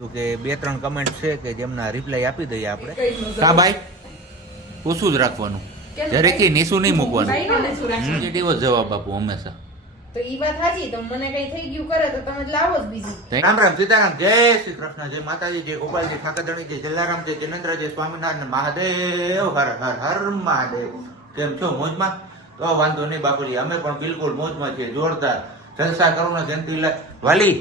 તો કે બે ત્રણ કમેન્ટ છે કે જેમના રિપ્લાય આપી દઈએ આપણે. હા ભાઈ? પૂછું જ રાખવાનું. જરેકી નીસું નહીં મૂકવાનું. પોઝિટિવ જ જવાબ આપો હંમેશા. તો ઈ વાત સાચી તો મને કઈ થઈ ગયું કરે તો તમે લાવો જ બીજી. રામ રામ સીતારામ જય શ્રી કૃષ્ણ જય માતાજી જય ગોપાલજી ઠાકરધણી જય જલારામ જય જનેન્દ્ર જય સ્વામિનારાયણ મહાદેવ હર હર હર મહાદેવ. કેમ છો મોજમાં? તો વાંધો નહીં બાપુજી અમે પણ બિલકુલ મોજમાં છીએ જોરદાર. જલસા કરો ને જયંતિ વાલી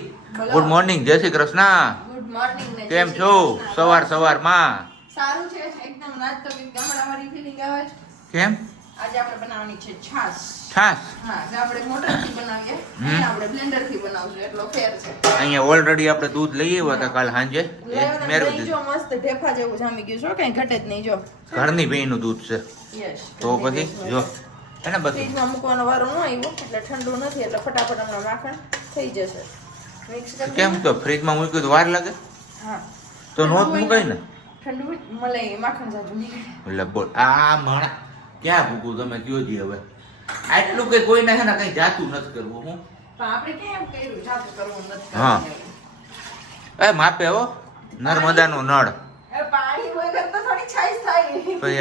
ગુડ મોર્નિંગ જય શ્રી કૃષ્ણ. મોર્નિંગ ને કેમ છો? સવાર સવાર સવારમાં. સારું છે એકદમ રાત તો ગામડાવાળી ફીલિંગ આવે છે. કેમ? આજે આપણે બનાવવાની છે છાશ. છાસ હા આપણે મોટરથી બનાવીએ. હમ. અને આપણે બ્લેન્ડરથી બનાવશું એટલો ફેર છે. અહીંયા ઓલરેડી આપણે દૂધ લઈ આવ્યા હતા કાલ સાંજે. દહીં દીધું. જો મસ્ત ઢેફા જેવું જામી ગયું છો કઈ ઘટે જ નહીં જો. ઘરની ભેંનું દૂધ છે. યસ તો પછી જો એને બધું. ફ્રીજમાં મૂકવાનો વારો ન આવ્યો એટલે ઠંડુ નથી એટલે ફટાફટ હમણાં માખણ થઈ જશે. કેમ તો ફ્રીજમાં મૂક્યું તો વાર લાગે? તો ઠંડુ મુકાય ને ઠંડુ મલાઈ માખણ જાજુ એટલે બોલ આ માણા ક્યાં ભૂકું તમે કયો જી હવે? આટલું કે કોઈને છે ને કઈ જાતું નથી કરવું હું? આપણે કેમ કર્યું? જાતું કરવું નથી હા. એ માપે હો નર્મદાનું નળ. પાણી તો થોડી છાશ થાય.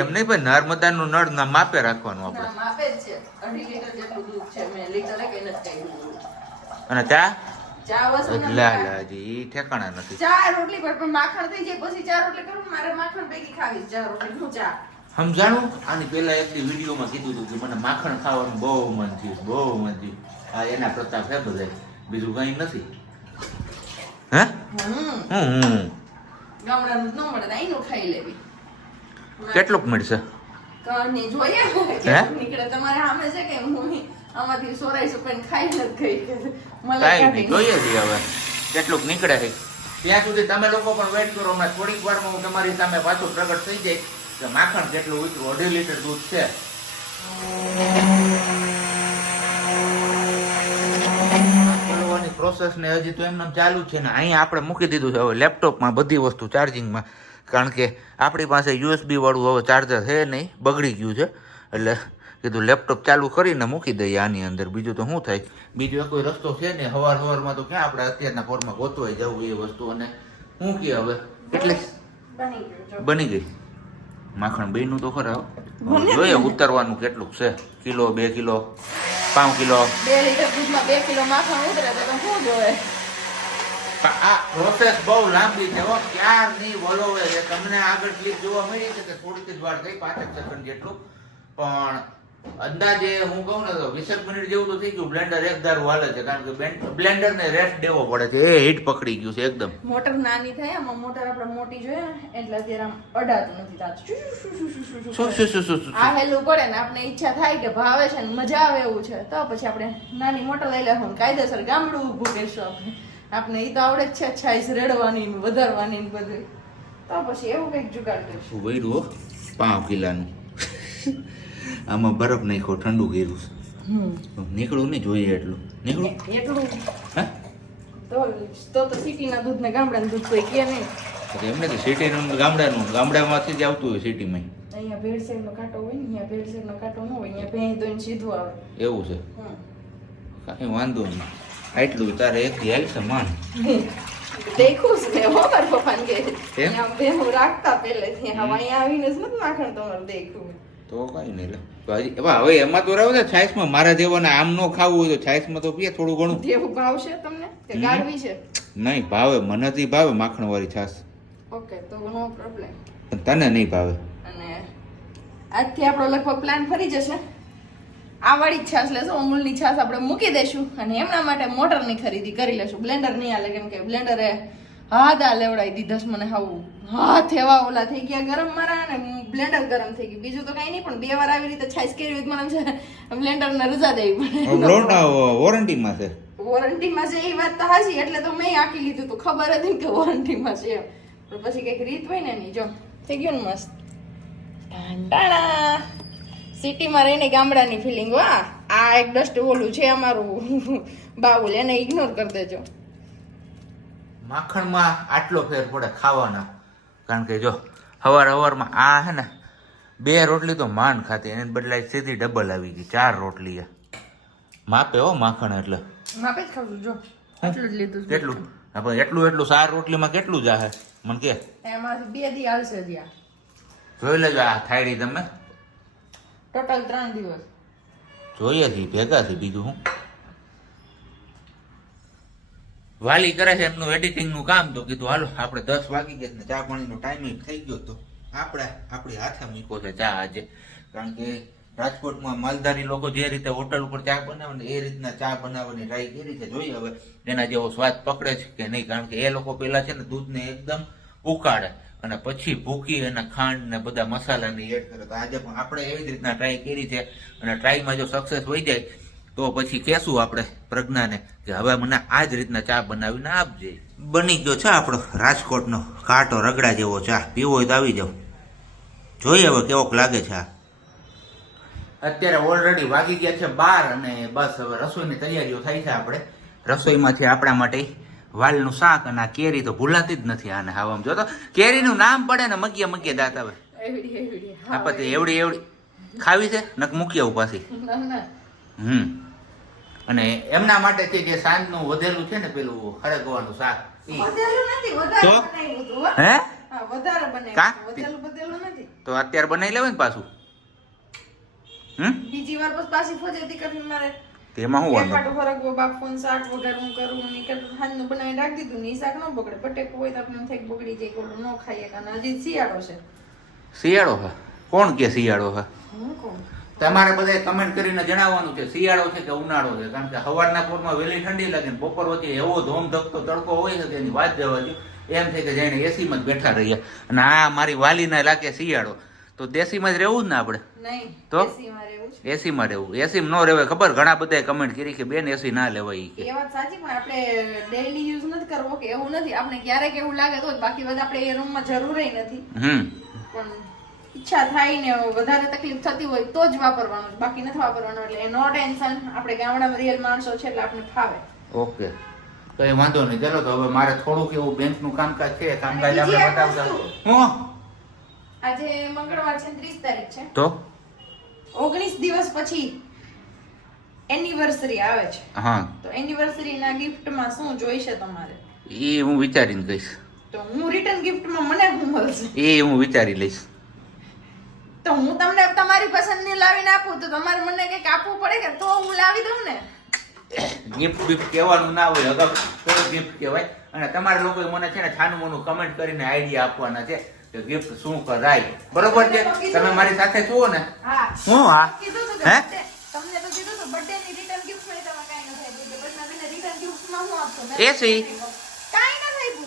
એમ નહીં ભાઈ નર્મદાનું નળ ના માપે રાખવાનું આપણે. માપે છે. અઢી લીટર જેટલું દૂધ છે મેં લીટરે કઈ નથી અને ચા? ચા વસ્તુ ના લાજી ઠેકાણા નથી. ચા રોટલી પર પણ માખણ થઈ જાય પછી ચા રોટલી કરું મારે માખણ ભેગી ખાવી ચા રોટલી હું ચા? સમજાણું? આની પેલા એક વિડીયોમાં કીધું હતું કે મને માખણ ખાવાનું બહુ મન થયું બહુ મન થયું. આ એના પ્રતાપ હે બધાય. બીજું કંઈ નથી. હે? હમ. ગામડાનું ન મળે અહીંનું ખાઈ લેવી. કેટલુંક મળશે? જોઈએ. નીકળે તમારે સામે છે કે હું આમાંથી સોરાઈ સુપાઈને ખાઈ નથી ગઈ. મલાઈ નહીં જોઈએ છીએ હવે કેટલુંક નીકળે છે. ત્યાં સુધી તમે લોકો પણ વેઇટ કરો હમણાં થોડીક વારમાં હું તમારી સામે પાછું પ્રગટ થઈ જાય કે માખણ કેટલું ઉતરું અઢી લીટર દૂધ છે. પ્રોસેસ ને હજી તો એમને ચાલુ છે ને અહીંયા આપણે મૂકી દીધું છે હવે લેપટોપમાં બધી વસ્તુ ચાર્જિંગમાં કારણ કે આપણી પાસે યુએસબી વાળું હવે ચાર્જર છે નહીં બગડી ગયું છે. એટલે કીધું લેપટોપ ચાલુ કરીને મૂકી દઈએ આની અંદર. બીજું તો શું થાય? બીજો કોઈ રસ્તો છે ને હવાર હવારમાં તો ક્યાં આપણે અત્યારના પોરમાં ગોતવાઈ જવું એ વસ્તુ? અને શું કે હવે? એટલે બની ગઈ. માખણ બેનું તો ખરા. જોઈએ ઉતરવાનું કેટલું છે. કિલો બે કિલો પાંચ કિલો. બે લીટર દૂધમાં બે કિલો માખણ ઉતરે તો શું જોવે આ પ્રોસેસ બહુ લાંબી છે ક્યારની વલોવે છે? તમને આગળ ક્લિપ જોવા મળી છે કે થોડીક જ વાર થઈ પાંચેક સેકન્ડ જેટલું? પણ અંદાજે હું કહું ને તો વીસેક મિનિટ જેવું તો થઈ ગયું બ્લેન્ડર એક ધારું હાલે છે કારણ કે બ્લેન્ડર ને રેસ્ટ દેવો પડે છે એ હીટ પકડી ગયું છે એકદમ મોટર નાની થાય આમાં મોટર આપણે મોટી જોઈએ એટલે અત્યારે આમ અડાતું નથી થતું શું શું શું શું આ હેલું પડે ને આપણે ઈચ્છા થાય કે ભાવે છે ને મજા આવે એવું છે તો પછી આપણે નાની મોટર લઈ લેવું કાયદેસર ગામડું ઊભું કરશું આપણે આપણે એ તો આવડે જ છે છાઈસ રેડવાની વધારવાની બધું તો પછી એવું કંઈક જુગાડ કરશું વૈરું પાંચ કિલાનું આમાં બરફ નાખ્યો ઠંડુ કર્યું છે. નીકળું નહીં જોઈએ એટલું. નીકળું? એટલું હે? તો તો સિટીના દૂધ ને ગામડાનું દૂધ કોઈ કે નહીં. એમને તો સિટીનું ગામડાનું ગામડામાંથી જ આવતું હોય સિટીમાં. અહીંયા ભેળસેળ કાંટો હોય ને અહીંયા ભેળસેળનો કાંટો ન હોય અહીંયા ભેંસ દોઈને સીધું આવે. એવું છે. કાંઈ વાંધો નહીં. આટલું તારે એક હાલ છે માન દેખું જ હો મારા પપ્પાને કે? ભેહું રાખતા પહેલેથી. હવે અહીંયા આવીને જ નથી માખણ તમારે દેખું તો કઈ નહીં તો હજી હવે એમાં તો રહ્યો ને છાશમાં મારા જેવાને આમ નો ખાવું હોય તો છાશમાં તો પીએ થોડું ઘણું. દેવું ભાવશે તમને? કે ગાળવી છે? નહીં ભાવે મને નથી ભાવે માખણ વાળી છાશ ઓકે તો નો પ્રોબ્લેમ તને નહીં ભાવે. અને આજથી આપણો લગભગ પ્લાન ફરી જશે. આ વાળી છાશ લેશું અમૂલની છાશ આપણે મૂકી દઈશું અને એમના માટે મોટરની ખરીદી કરી લેશું. બ્લેન્ડર નહીં હાલે કેમ કે બ્લેન્ડરે હાથ આ લેવડાવી દીધા છે મને હાવું. હાથ એવા ઓલા થઈ ગયા ગરમ મારા અને બ્લેન્ડર ગરમ થઈ ગયું. બીજું તો કઈ નહીં પણ બે વાર આવી રીતે છાશ કેરી હોય મને છે બ્લેન્ડર ને રજા દેવી પડે. વોરંટીમાં છે. વોરંટીમાં છે એ વાત તો હાજી એટલે તો મેં આખી લીધું તું. ખબર હતી કે વોરંટી માં છે પણ પછી કંઈક રીત હોય ને એની જો થઈ ગયું ને મસ્ત. ટાણા સિટીમાં રહીને ગામડાની ફિલિંગ વાહ આ એક ડસ્ટ ઓલું છે અમારું બાઉલ એને ઇગ્નોર કરી દેજો. માખણમાં આટલો ફેર પડે ખાવાના. કારણ કે જો હવાર હવારમાં આ હે ને બે રોટલી તો માંડ ખાતી એને બદલાય સીધી ડબલ આવી ગઈ ચાર રોટલી માપે હો માખણ એટલે. માપે જ ખાવું જો. કેટલું? આપણે એટલું એટલું સાર રોટલીમાં કેટલું જાહે? મને કે. એમાંથી બે દી આવશે ત્યાં જોઈ લેજો આ થાળી તમે. ટોટલ ત્રણ દિવસ. જોઈએ છીએ ભેગા થી બીજું હું. વાલી કરે છે એમનું એડિટિંગનું કામ તો કીધું, હાલો, આપણે દસ વાગી ગયા ને ચા પાણીનો ટાઈમિંગ થઈ ગયો તો આપણે આપણી હાથે મૂકો છે ચા આજે. કારણ કે રાજકોટમાં માલધારી લોકો જે રીતે હોટલ ઉપર ચા બનાવે ને એ રીતના ચા બનાવવાની ટ્રાય કરી છે જોઈએ હવે એના જેવો સ્વાદ પકડે છે કે નહીં? કારણ કે એ લોકો પેલા છે ને દૂધને એકદમ ઉકાળે અને પછી ભૂકી અને ખાંડ ને બધા મસાલાની એડ કરે. તો આજે પણ આપણે એવી રીતના ટ્રાય કરી છે અને ટ્રાયમાં જો સક્સેસ હોઈ જાય તો પછી કહેશું આપણે પ્રજ્ઞાને કે હવે મને આ જ રીતના ચા બનાવીને આપજે. બની ગયો છે આપણો રાજકોટનો કાંટો રગડા જેવો ચા. પીવો હોય તો આવી જાવ જોઈએ હવે કેવોક લાગે છે આ. અત્યારે ઓલરેડી વાગી ગયા છે બાર અને બસ હવે રસોઈની તૈયારીઓ થઈ છે આપણે. રસોઈમાંથી આપણા માટે વાલનું શાક અને આ કેરી તો ભૂલાતી જ નથી આને હવે જો તો કેરીનું નામ પડે ને મગીએ મગીએ દાંત હવે આપણે એવડી આ પછી એવડી એવડી. ખાવી છે? નક મૂકી આવું પાછી. ના ના. હમ. અને એમના માટે છે જે સાંજનું વધેલું છે ને પેલું હળગવાનું શાક તો? કા? અત્યારે બનાવી લેવાય ને પાછું? બીજી વાર બસ પાછી ફજેતી કરીને મારે તેમાં શું વાંધો? એકાટો ફરકવો બાફવો શાક વગર હું કરું ને સાંજનું બનાવીને રાખી દીધું ને શાક ન બગડે. બટેકું હોય તો આપણે થાય બગડી જાય કે ન ખાઈએ. કારણ હજી શિયાળો છે. શિયાળો હા? કોણ કે શિયાળો હા? હું કહું તમારે બધાએ કમેન્ટ કરીને જણાવવાનું છે. શિયાળો છે કે ઉનાળો છે? કારણ કે સવારના પોરમાં વહેલી ઠંડી લાગે ને બપોર વચ્ચે એવો ધોમ ધકતો તડકો હોય છે તેની વાત જવા દો એમ છે કે જઈને એસીમાં જ બેઠા રહીએ. અને આ મારી વાલીને લાગે શિયાળો. તો દેશીમાં જ રહેવું જ ને આપણે? તો? એસીમાં રહેવું એસીમાં ન રહેવાય. ખબર? ઘણા બધાએ કમેન્ટ કરી કે બેન એસી ના લેવાય કે. એ વાત સાચી પણ આપણે ડેઈલી યુઝ નથી કરવો કે એવું નથી. આપણે ક્યારેક એવું લાગે તો બાકી બધા આપણે એ રૂમમાં જરૂર નથી. હમ. પણ ઈચ્છા થાય ને વધારે તકલીફ થતી હોય તો જ વાપરવાનું બાકી નથી વાપરવાનું. એટલે નો ટેન્શન આપણે ગામડામાં રિયલ માણસો છે એટલે આપણે ફાવે. ઓકે. કઈ વાંધો નહીં. ચલો તો હવે મારે થોડુંક એવું બેંકનું કામકાજ છે. કામકાજ આપણે બતાવતા હું? આજે મંગળવાર છે ત્રીસ તારીખ છે. તો? ઓગણીસ દિવસ પછી એનિવર્સરી આવે છે. હા. તો એનિવર્સરી ના ગિફ્ટમાં શું જોઈશે તમારે? એ હું વિચારીને કહીશ. તો હું રિટર્ન ગિફ્ટમાં મને શું મળશે? એ હું વિચારી લઈશ. તો હું તમને તમારી પસંદની લાવીને આપું તો તમારે મને કંઈક આપવું પડે કે તો હું લાવી દઉં ને? ગિફ્ટ ગિફ્ટ કહેવાનું ના હોય અગાઉ તો ગિફ્ટ કહેવાય અને તમારા લોકોએ મને છે ને છાનું મોનું કમેન્ટ કરીને આઈડિયા આપવાના છે કે ગિફ્ટ શું કરાય. બરોબર છે? તમે મારી સાથે જુઓ ને. શું હું હા? તમને તો કીધું તું ની માં તમે કાંઈ માં નથી આપ્યું.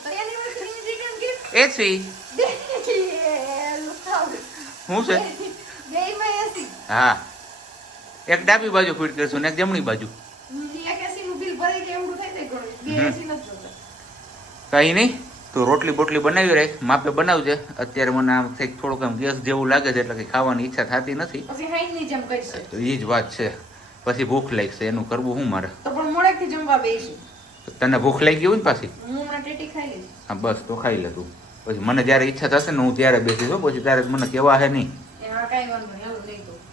તો anniversary ની gift? એસી દે. શું છે? હા. એક ડાબી બાજુ ફીટ કરશું ને એક જમણી બાજુ. કઈ નહીં. તું રોટલી બોટલી બનાવી રહે માપે બનાવજે. અત્યારે મને આમ થઈ થોડુંક આમ ગેસ જેવું લાગે છે એટલે કે ખાવાની ઈચ્છા થતી નથી. એ જ વાત છે. પછી ભૂખ લાગશે. એનું કરવું શું મારે. તને ભૂખ લાગી હોય ને પાછી? હું. હા બસ તો ખાઈ લે તું. પછી મને જ્યારે ઈચ્છા થશે ને હું ત્યારે બેસીશ હો પછી ત્યારે મને કહેવા હે નહીં.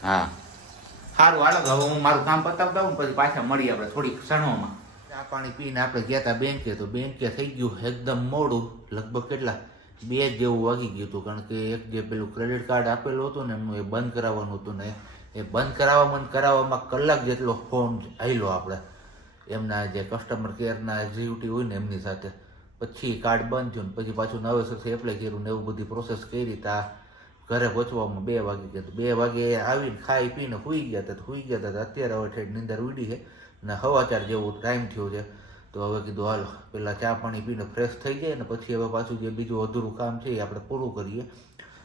હા. સારું હાલો હવે હું મારું કામ પતાવતા હું પછી પાછા મળીએ આપણે થોડીક ક્ષણોમાં. ચા પાણી પીને આપણે ગયા હતા બેંકે તો બેંકે થઈ ગયું એકદમ મોડું લગભગ કેટલા બે જેવું વાગી ગયું હતું કારણ કે એક જે પેલું ક્રેડિટ કાર્ડ આપેલું હતું ને એમનું એ બંધ કરાવવાનું હતું ને એ બંધ કરાવવા ને કરાવવામાં કલાક જેટલો ફોન આવેલો આપણે. એમના જે કસ્ટમર કેરના એક્ઝિક્યુટિવ હોય ને એમની સાથે. પછી કાર્ડ બંધ થયું પછી પાછું નવેસરથી એપ્લાય કર્યું ને એવું બધી પ્રોસેસ કરી તા. ઘરે પહોંચવામાં બે વાગે ગયા બે વાગે આવીને ખાઈ પીને સૂઈ ગયા હતા સૂઈ ગયા હતા અત્યારે હવે ઠેઠ નીંદર ઉડી છે અને હવાચાર જેવું ટાઈમ થયો છે. તો હવે કીધું હાલ પહેલાં ચા પાણી પીને ફ્રેશ થઈ જાય ને પછી હવે પાછું જે બીજું અધૂરું કામ છે એ આપણે પૂરું કરીએ.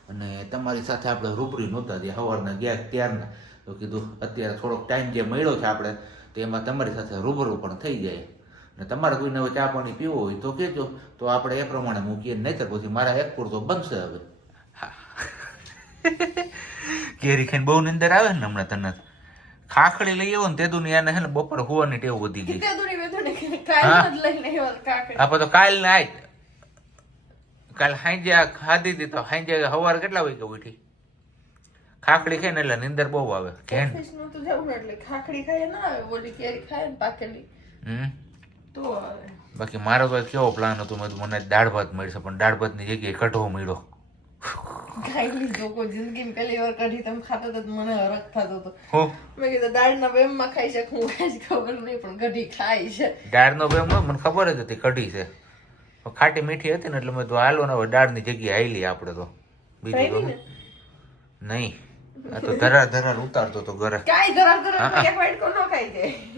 અને તમારી સાથે આપણે રૂબરી નહોતા જે સવારના ગયા ત્યારના. તો કીધું, અત્યારે થોડોક ટાઈમ જે મળ્યો છે આપણે, તો એમાં તમારી સાથે રૂબરૂ પણ થઈ જાય. અને તમારે કોઈને હવે ચા પાણી પીવો હોય તો કહેજો તો આપણે એ પ્રમાણે મૂકીએ નહીતર પછી મારા એક પૂરતો બનશે હવે. કેરી ખાઈને બહુ નિંદર આવે ને હમણાં તને. ખાખડી લઈ આવો ને તે દુનિયાને હે ને બપોર હોવાની ટેવ વધી ગઈ. દુની. આપણે તો કાલ ને આજ. કાલ હાંજે આ ખાધી હતી તો હાંજે સવારે કેટલા વાગે ઉઠી? ખાખડી ખાઈને એટલે નિંદર બહુ આવે. ઘેન. ઓફિસનું તો જવું એટલે ખાખડી ખાય ના આવે બોલી કેરી ખાય ને પાકેલી. હમ? તો બાકી મારો તો કેવો પ્લાન હતો? મેં મને દાળ ભાત મળશે પણ દાળ ભાતની જગ્યાએ કઢો મળ્યો. ખાઈ લીધો કોઈ જિંદગીમાં પહેલી વાર કઢી તમે ખાતા તો મને હરખ થતો હતો. મેં કીધું દાળના વેમમાં ખાઈ શકું કાંઈ ખબર નહીં પણ કઢી ખાઈ છે. દાળનો હોય, મને ખબર જ હતી કઢી છે. ખાટી મીઠી હતી ને એટલે મેં તો હાલો ને હવે દાળની જગ્યાએ આયલી આપણે તો. બીજું નહીં. આ તો ધરાર ધરાર ઉતારતો તો ઘરે. કાંઈ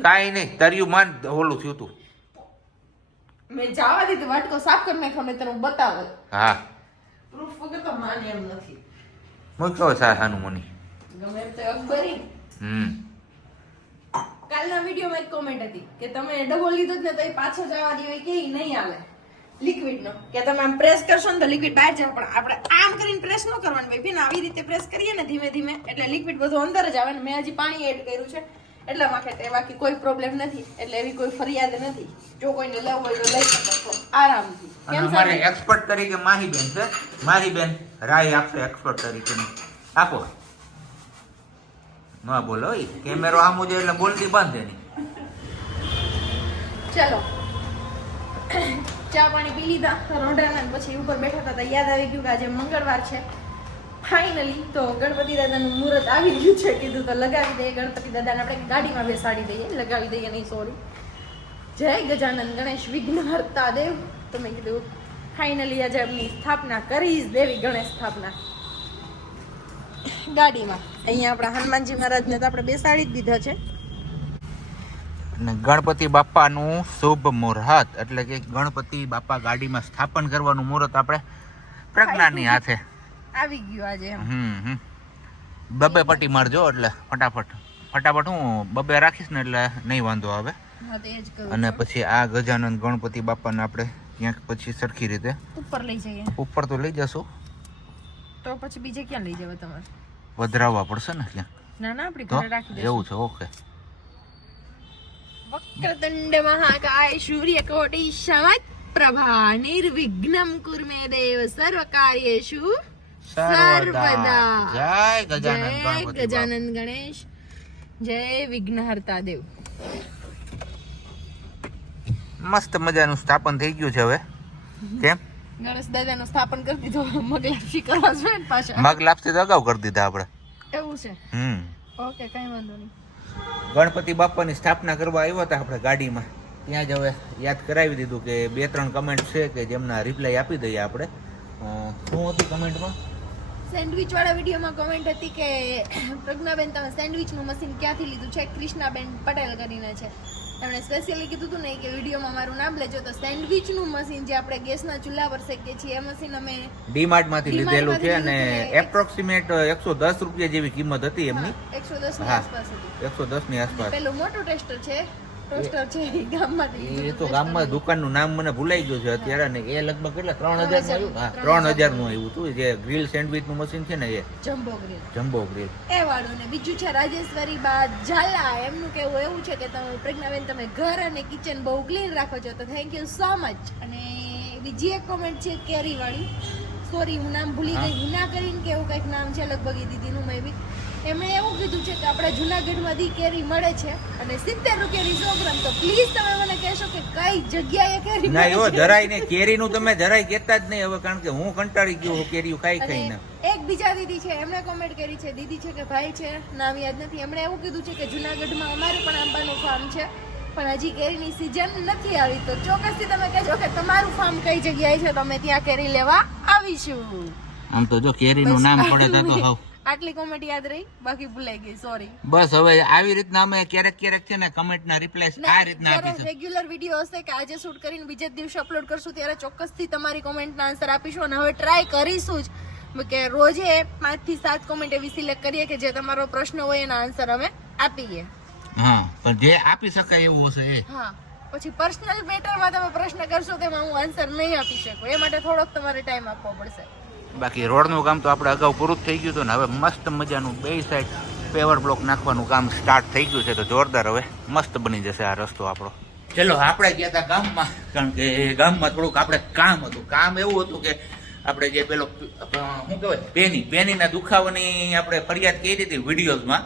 કાંઈ નહીં તર્યું માન ઓલું થયું તું. મેં જવા દીધું વાટકો સાફ કરી નાખ્યો મેં તને હું બતાવો. હા. પ્રૂફ વગર તો માને એમ નથી. મૂક્યો સાસાનું મની? ગમે એમ તો અકબરી હમ. કાલના વિડીયોમાં એક કોમેન્ટ હતી કે તમે ડબલ લીધો જ ને તો એ પાછો જવા દો કે નહીં આવે. લિક્વિડ નો કે તમે આમ પ્રેસ કરશો ને તો લિક્વિડ બહાર જાય પણ આપણે આમ કરીને પ્રેસ ન કરવાનું. ભાઈ બેન આવી રીતે પ્રેસ કરીએ ને ધીમે ધીમે એટલે લિક્વિડ બધું અંદર જ આવે ને. મેં હજી પાણી એડ કર્યું છે. એટલા માટે બાકી કોઈ પ્રોબ્લેમ નથી એટલે એવી કોઈ ફરિયાદ નથી. જો કોઈને લેવું હોય તો લઈ શકો છો આરામથી. કેમ અમારે એક્સપર્ટ તરીકે માહીબેન છે. માહીબેન રાય આપશે એક્સપર્ટ તરીકે આપો. ન બોલો કેમેરો આમ છે એટલે બોલતી બંધ એની. ચલો. ચા પાણી પી લીધા રોંઢાના પછી ઉપર બેઠા હતા યાદ આવી ગયું કે આજે મંગળવાર છે. ફાઇનલી તો ગણપતિ દાદાનું મુહૂર્ત આવી ગયું છે. કીધું તો લગાવી દઈએ ગણપતિ દાદાને. આપણે ગાડીમાં બેસાડી દઈએ. લગાવી દઈએ નહીં સોરી જય ગજાનંદ ગણેશ વિઘ્નહર્તા દેવ. તો મેં કીધું ફાઇનલી આજે એમની સ્થાપના કરી જ દેવી ગણેશ સ્થાપના. ગાડીમાં. અહીંયા આપણા હનુમાનજી મહારાજને તો આપણે બેસાડી જ દીધા છે. અને ગણપતિ બાપાનું શુભ મુહૂર્ત એટલે કે ગણપતિ બાપા ગાડીમાં સ્થાપન કરવાનું મુહૂર્ત આપણે પ્રજ્ઞાની હાથે. આવી ગયું આજે હમ બબે પટ્ટી મારજો એટલે ફટાફટ. ફટાફટ હું બબે રાખીશ ને એટલે નહીં વાંધો આવે. અને પછી આ ગજાનંદ ગણપતિ બાપાને આપણે ક્યાંક પછી સરખી રીતે ઉપર લઈ જઈએ. ઉપર તો લઈ જશું. તો પછી બીજે ક્યાં લઈ જવા તમારે? વધરાવવા પડશે ને ક્યાં ના ના આપણી ઘરે રાખી દઈશું. એવું છે ઓકે. વક્રતુંડ મહાકાય સૂર્યકોટી પ્રભા નિર્વિઘ્નમ કુર્મે દેવ સર્વ કાર્યેષુ સર્વદા જય ગજાનંદ જય ગણપતિ બાપા. ગજાનંદ ગણેશ. જય વિઘ્નહર્તા દેવ મસ્ત મજાનું સ્થાપન થઈ ગયું છે હવે. કેમ? ગણેશ દાદાનું સ્થાપન કરી દીધું. મગલાક્ષી કરવા જોઈએ ને પાછા. મગ લાપસી તો અગાઉ કરી દીધા આપણે. એવું છે? હમ. ઓકે કઈ વાંધો નહીં. ગણપતિ બાપાની સ્થાપના કરવા આવ્યા હતા આપણે ગાડીમાં. ત્યાં જ હવે યાદ કરાવી દીધું કે બે ત્રણ કમેન્ટ છે કે જેમના રિપ્લાય આપી દઈએ આપણે. શું હતી કમેન્ટમાં સેન્ડવિચ વાળા વિડીયોમાં કોમેન્ટ હતી કે પ્રજ્ઞાબેન તમે સેન્ડવિચનું મશીન ક્યાંથી લીધું છે? ક્રિષ્નાબેન પટેલ કરીને છે. એમણે સ્પેશિયલી કીધું હતું ને કે વિડીયોમાં મારું નામ લેજો. તો સેન્ડવિચનું મશીન જે આપણે ગેસના ચૂલા પર શેકીએ છીએ એ મશીન અમે ડીમાર્ટમાંથી લીધેલું છે અને એપ્રોક્સિમેટ એકસો દસ રૂપિયા જેવી કિંમત હતી એમની. એકસો દસની આસપાસ હતી. એકસો દસની આસપાસ. પેલું મોટું ટેસ્ટર છે ટોસ્ટર છે ગામમાંથી એ તો ગામમાં દુકાનનું નામ મને ભૂલાઈ ગયું છે અત્યારે ને એ લગભગ કેટલા ત્રણ હજાર. નું હા ત્રણ હજારનું આવ્યું હતું. જે ગ્રીલ સેન્ડવિચનું મશીન છે ને એ. Jumbo grill. Jumbo grill. એ વાળું ને બીજું છે રાજેશ્વરી બા ઝાલા. એમનું કેવું એવું છે કે તમે પ્રજ્ઞાબેન તમે ઘર અને કિચન બહુ ક્લીન રાખો છો. તો થેન્ક યુ સો મચ અને બીજી એક કોમેન્ટ છે કેરી વાળી સોરી હું નામ ભૂલી ગઈ હિના કરીને કે એવું કંઈક નામ છે લગભગ એ દીદીનું મેં બી એમણે કીધું છે કે આપણે જુનાગઢમાંથી કેરી મળે છે અને સિત્તેર રૂપિયાની સો ગ્રામ તો પ્લીઝ તમે મને કહેશો કે કઈ જગ્યાએ કેરી ના એવો જરાય નહીં. કેરીનું તમે જરાય કહેતા જ નહીં હવે કારણ કે હું કંટાળી ગયો હું કેરીયું ખાઈ ખાઈને. એક બીજા દીદી છે એમણે કોમેન્ટ કરી છે દીદી છે કે ભાઈ છે નામ યાદ નથી. એમણે એવું કીધું છે કે જુનાગઢમાં અમારે પણ આંબાનું ફાર્મ છે પણ હજી કેરીની સિઝન નથી આવી. તો ચોક્કસથી તમે કહેજો કે તમારું ફાર્મ કઈ જગ્યાએ છે? તમે ત્યાં કેરી લેવા આવીશું. આમ તો જો કેરીનું નામ પડે તો હવ. આટલી કોમેન્ટ યાદ રહી? બાકી ભૂલાઈ ગઈ સોરી બસ હવે આવી રીતના અમે ક્યારેક ક્યારેક છે ને કમેન્ટના રિપ્લાય આ રીતના આપીશું. રેગ્યુલર વીડિયો હશે કે આજે શૂટ કરીને બીજે દિવસે અપલોડ કરશું ત્યારે ચોક્કસથી તમારી કોમેન્ટ ના આન્સર આપીશું અને હવે ટ્રાય કરીશું જ. કે રોજે પાંચથી સાત કોમેન્ટ એવી સિલેક્ટ કરીએ કે જે તમારો પ્રશ્ન હોય એના આન્સર અમે આપીએ. હા પણ જે આપી શકાય એવું હશે એ. હા પછી પર્સનલ મેટરમાં તમે પ્રશ્ન કરશો તેમાં હું આન્સર નહીં આપી શકું. એ માટે થોડોક તમારે ટાઈમ આપવો પડશે. બાકી રોડનું કામ તો આપણે અગાઉ પૂરું થઈ ગયું હતું ને હવે મસ્ત મજાનું બે સાઈડ પેવર બ્લોક નાખવાનું કામ સ્ટાર્ટ થઈ ગયું છે તો જોરદાર હવે મસ્ત બની જશે આ રસ્તો આપણો. ચલો, આપણે ગયા હતા ગામમાં, કારણ કે ગામમાં થોડુંક આપણે કામ હતું. કામ એવું હતું કે આપણે જે પેલો શું કહેવાય પેની પેનીના દુખાવાની આપણે ફરિયાદ કરી હતી વિડીયોઝમાં.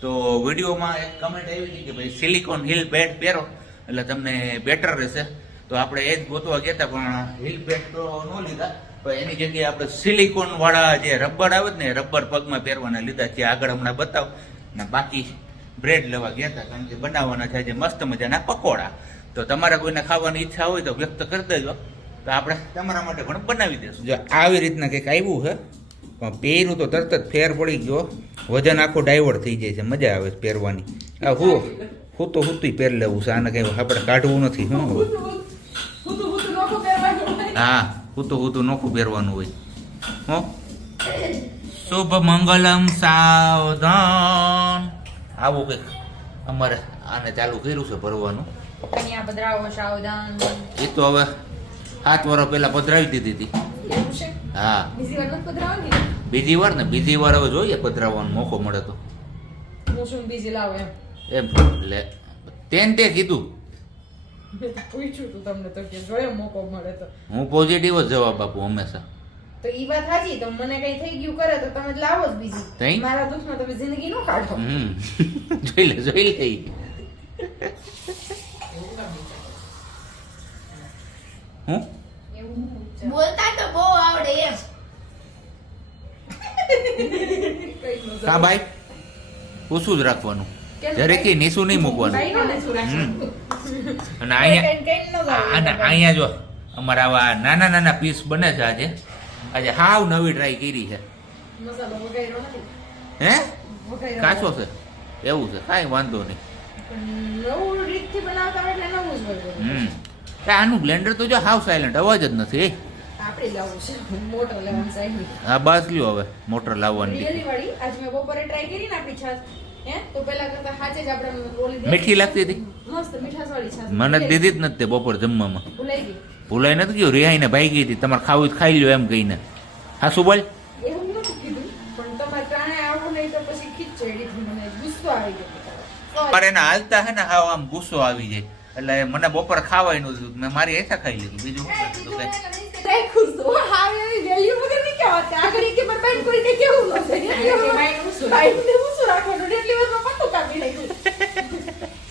તો વિડીયોમાં એક કમેન્ટ આવી હતી કે ભાઈ સિલિકોન હિલ બેટ પહેરો, એટલે તમને બેટર રહેશે. તો આપણે એ જ ગોતવા ગયા હતા પણ હિલ બેટ તો ન લીધા. એની જગ્યાએ આપણે સિલિકોન વાળા જે રબર આવે ને રબર પગમાં પહેરવાના લીધા છે આગળ હમણાં બતાવ. ને બાકી બ્રેડ લેવા ગયા હતા કારણ કે બનાવવાના છે જે મસ્ત મજાના પકોડા. તો તમારા કોઈને ખાવાની ઈચ્છા હોય તો વ્યક્ત કરી દેજો. તો આપણે તમારા માટે પણ બનાવી દઈશું જો આવી રીતના કંઈક આવ્યું છે પણ પહેર્યું તો તરત જ ફેર પડી ગયો. વજન આખું ડાયવર્ટ થઈ જાય છે મજા આવે છે પહેરવાની. આ હું હું તો હુતું પહેર લેવું છે આને કંઈ આપણે કાઢવું નથી હું. હા. હુતું હુતું નોખું પહેરવાનું હોય. હો? શુભ મંગલમ સાવધાન. આવું કંઈક અમારે આને ચાલુ કર્યું છે ભરવાનું. એ તો હવે સાત વર્ષ પહેલા પધરાવી દીધી હતી. હા. બીજી વાર બીજી વાર ને બીજી વાર હવે જોઈએ પધરાવવાનો મોકો મળે તો. શું બીજી લાવો એમ? લે તેને તે કીધું. પૂછ્યું તું તમને તો કે જોયો મોકો મળે તો. હું પોઝિટિવ જ જવાબ આપું હંમેશા. તો ઈ વાત સાચી તો મને કઈ થઈ ગયું કરે તો તમે લાવો જ બીજી? મારા દુઃખમાં તમે જિંદગી નો કાઢો. હમ. જોઈ લે જોઈ લે. હું? બોલતા તો બહુ આવડે એમ. કા ભાઈ. ઓછું જ રાખવાનું? જરેકી નીસું નહીં મૂકવાનું. અને અહીંયા કઈ- કઈ નો જાવ. આ- અને અહીંયા જો અમારા આવા નાના નાના પીસ બને છે આજે આજે હાવ નવી ટ્રાય કરી છે હે કાચો છે એવું છે કાંઈ વાંધો નહીં આનું બ્લેન્ડર તો જો હાવ સાયલન્ટ અવાજ જ નથી આ બસ લ્યો હવે મોટર લાવવાની આજ મેં બપોરે ટ્રાય કરી ને આપણી છાશ હે તો પેલા કરતા હાચે જ આપણે ઓલી મીઠી લાગતી હતી? મસ્ત મીઠાશ છાશ મને દીધી જ નથી બપોર જમવામાં. ભૂલાઈ ગઈ. ભૂલાઈ નથી ગયું? રિહાઈને ભાઈ ગઈ હતી. તમારે ખાવું જ ખાઈ લ્યો એમ કહીને. હા શું બોલ? એવું નતું કીધું પણ તમારે ત્રણે આવું નહીં તો પછી ખીચડી મને ગુસ્સો મેં મારી મારે ખાઈ લીધું. હે ને હાવ હા એ વેલ્યુ વગર એટલે કે બપોર ખાવાય નતું મેં કોઈ એસા કેવું લીધું છે શું ખાધું શું રાખવાનું એટલી પણ પાછું કાપી નાખ્યું.